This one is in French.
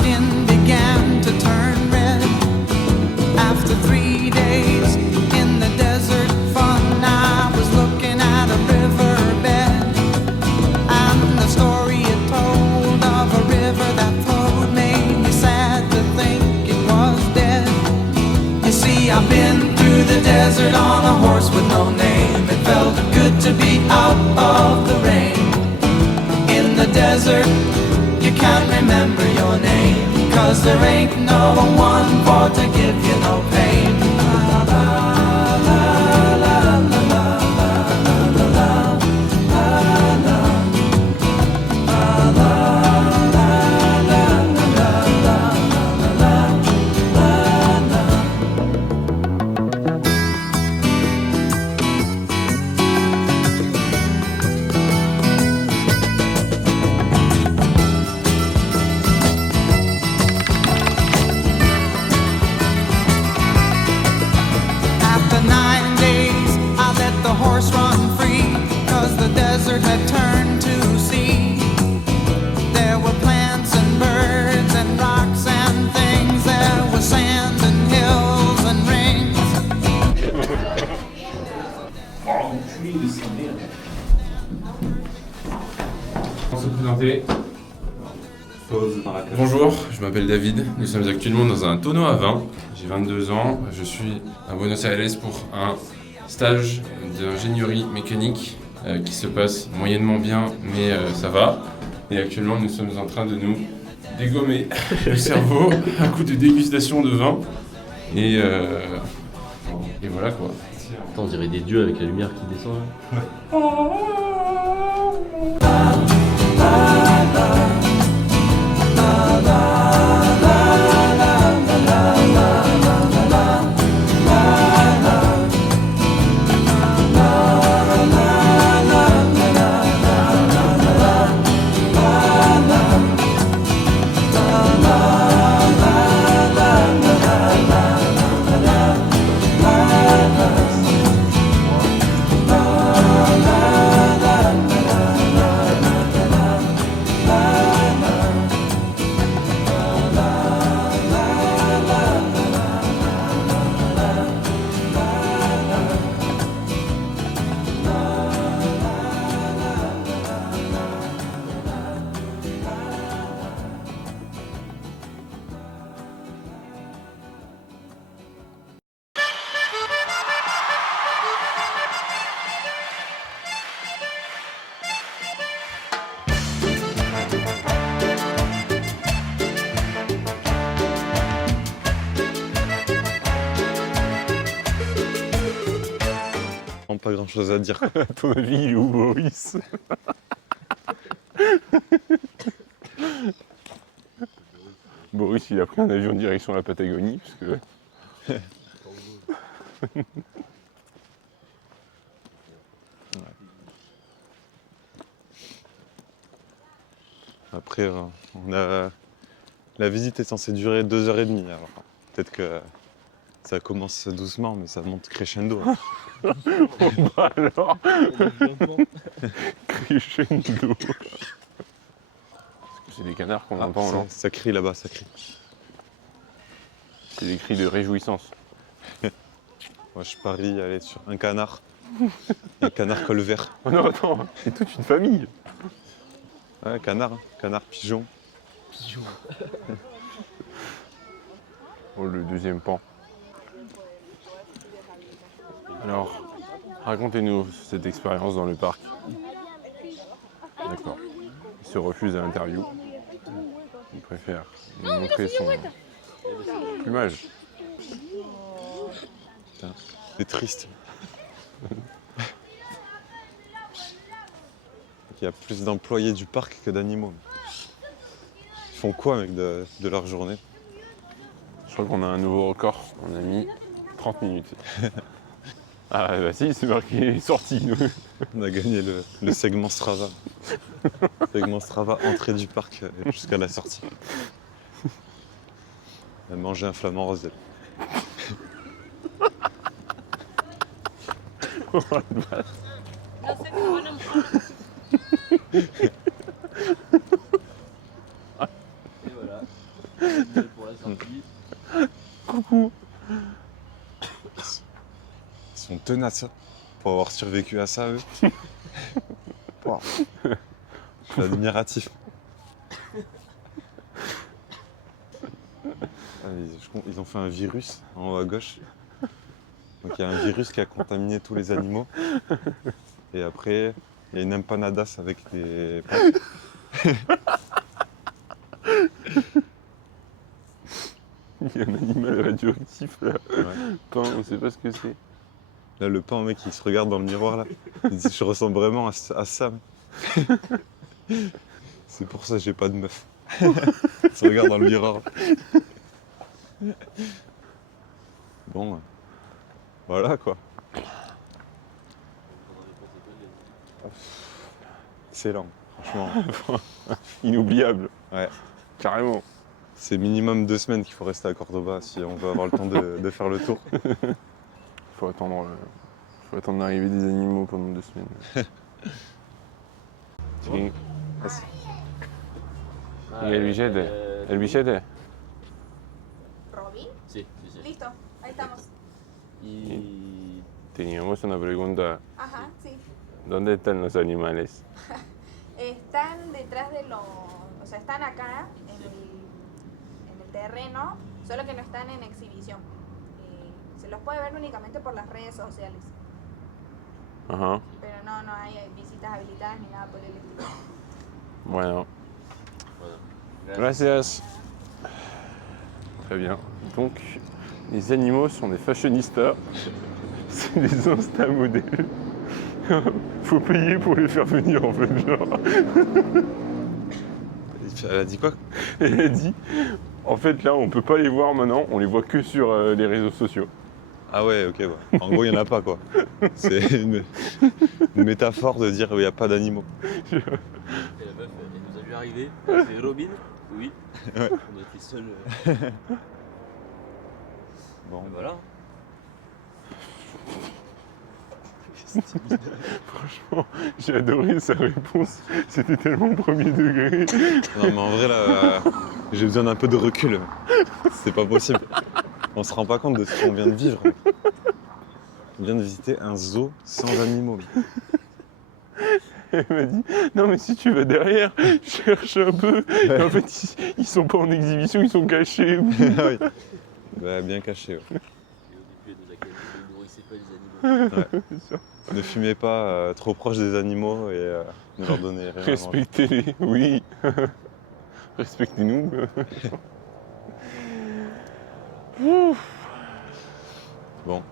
skin began to turn red. After 3 days in the desert fun, I was looking at a riverbed, and the story it told of a river that flowed made me sad to think it was dead. You see, I've been through the desert on a horse with no name. It felt good to be out of the rain. In the desert, you can't remember your name, 'cause there ain't no one for to give you no pain. After 9 days, I let the horse run free, 'cause the desert had turned to sea. There were plants and birds and rocks and things. There was sand and hills and rings. Pour se présenter. Bonjour, je m'appelle David, nous sommes actuellement dans un tonneau à vin. J'ai 22 ans, je suis à Buenos Aires pour un stage d'ingénierie mécanique qui se passe moyennement bien, mais ça va. Et actuellement nous sommes en train de nous dégommer le cerveau à coup de dégustation de vin. Et voilà quoi. Attends, on dirait des dieux avec la lumière qui descend là. Pas grand chose à dire. À ton avis, il est où Boris? Boris, il a pris un avion direction la Patagonie, parce que... Après, la visite est censée durer 2h30, alors peut-être que ça commence doucement, mais ça monte crescendo. Bah alors crescendo. C'est des canards qu'on entend, non? Ça crie là-bas, ça crie. C'est des cris de réjouissance. Moi, je parie aller sur un canard. Un canard colvert. Oh non, attends, c'est toute une famille. Ouais, canard, canard, pigeon. Pigeon. Oh, le deuxième pan. Alors, racontez-nous cette expérience dans le parc. D'accord. Il se refuse à l'interview. Il préfère nous montrer son plumage. C'est triste. Il y a plus d'employés du parc que d'animaux. Ils font quoi avec de leur journée? Je crois qu'on a un nouveau record. On a mis 30 minutes. Ah bah si, c'est marqué sortie. On a gagné le segment Strava. Segment Strava, entrée du parc jusqu'à la sortie. On a mangé un flamand rosé. Oh, la vache. Et voilà. Pour la sortie. Coucou. Ils sont tenaces hein, pour avoir survécu à ça, eux. Wow. Je suis admiratif. Ah, ils ont fait un virus en haut à gauche. Donc il y a un virus qui a contaminé tous les animaux. Et après, il y a une empanadas avec des pâtes. Il y a un animal radioactif là. Ouais. Pain, on sait pas ce que c'est. Là, le pain, mec, il se regarde dans le miroir, là. Il dit, je ressemble vraiment à ça. C'est pour ça que j'ai pas de meuf. Il se regarde dans le miroir. Bon, voilà, quoi. Excellent, franchement. Inoubliable. Ouais. Carrément. C'est minimum 2 semaines qu'il faut rester à Cordoba si on veut avoir le temps de faire le tour. Faut attendre l'arrivée des animaux pendant 2 semaines. Sí. ¿Y el billete? ¿El billete? ¿Robin? Sí, sí, sí. Listo, ahí estamos. Y... Teníamos una pregunta. Ajá, sí. ¿Dónde están los animales? Están detrás de los... O sea, están acá en el terreno, solo que no están en exhibición. Se los puede ver únicamente por las redes sociales. Ajá. Pero no hay visitas habilitadas ni nada por el estilo. Bueno, Bueno, gracias. Très bien. Donc, les animaux sont des fashionistas. C'est des insta-modèles. Faut payer pour les faire venir en fait, genre. Elle a dit quoi? Elle a dit, en fait là on peut pas les voir maintenant, on les voit que sur les réseaux sociaux. Ah ouais, ok, ouais. En gros, il n'y en a pas, quoi. C'est une métaphore de dire qu'il n'y a pas d'animaux. et la meuf, elle nous a vu arriver. Elle fait Robin? Oui. Ouais. On doit être les seuls. Bon, Et voilà. Franchement, j'ai adoré sa réponse, c'était tellement premier degré. non, mais en vrai, là, j'ai besoin d'un peu de recul. C'est pas possible. On se rend pas compte de ce qu'on vient de vivre. On vient de visiter un zoo sans animaux. Elle m'a dit, non mais si tu vas derrière, cherche un peu. Et en fait, ils sont pas en exhibition, ils sont cachés. Ah oui. Bah, bien caché. Ouais. Et au début, elle nous a calmé, ne nourrissez pas les animaux. C'est sûr. Ne fumez pas trop proche des animaux et ne leur donnez rien à manger. Respectez-les, oui. Respectez-nous. Ouf. Bon.